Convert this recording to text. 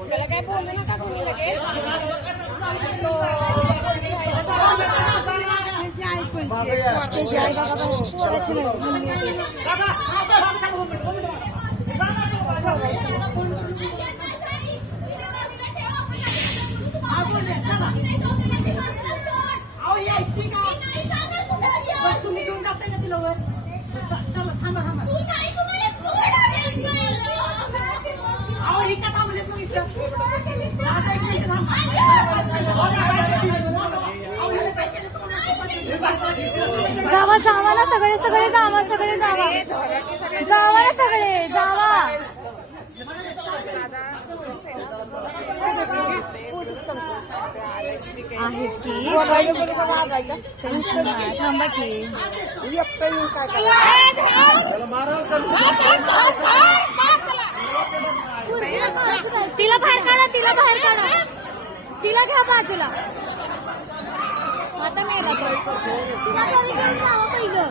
त्याला काय बोलू नका तुम्ही लगेच तुम्ही घेऊन जाताय ना तिला वर चला थांबा थांबा अहो इथं थांबलेत मग इथं दादा एक मिनिट थांबा जावा जावा ना सगळे सगळे जावा सगळे जावा जावा ना सगळे जावा आहेत की थांबा की तिला बाहेर काढा तिला बाहेर काढा तिला घ्या बाजूला आता मेला तो तिला पहिलं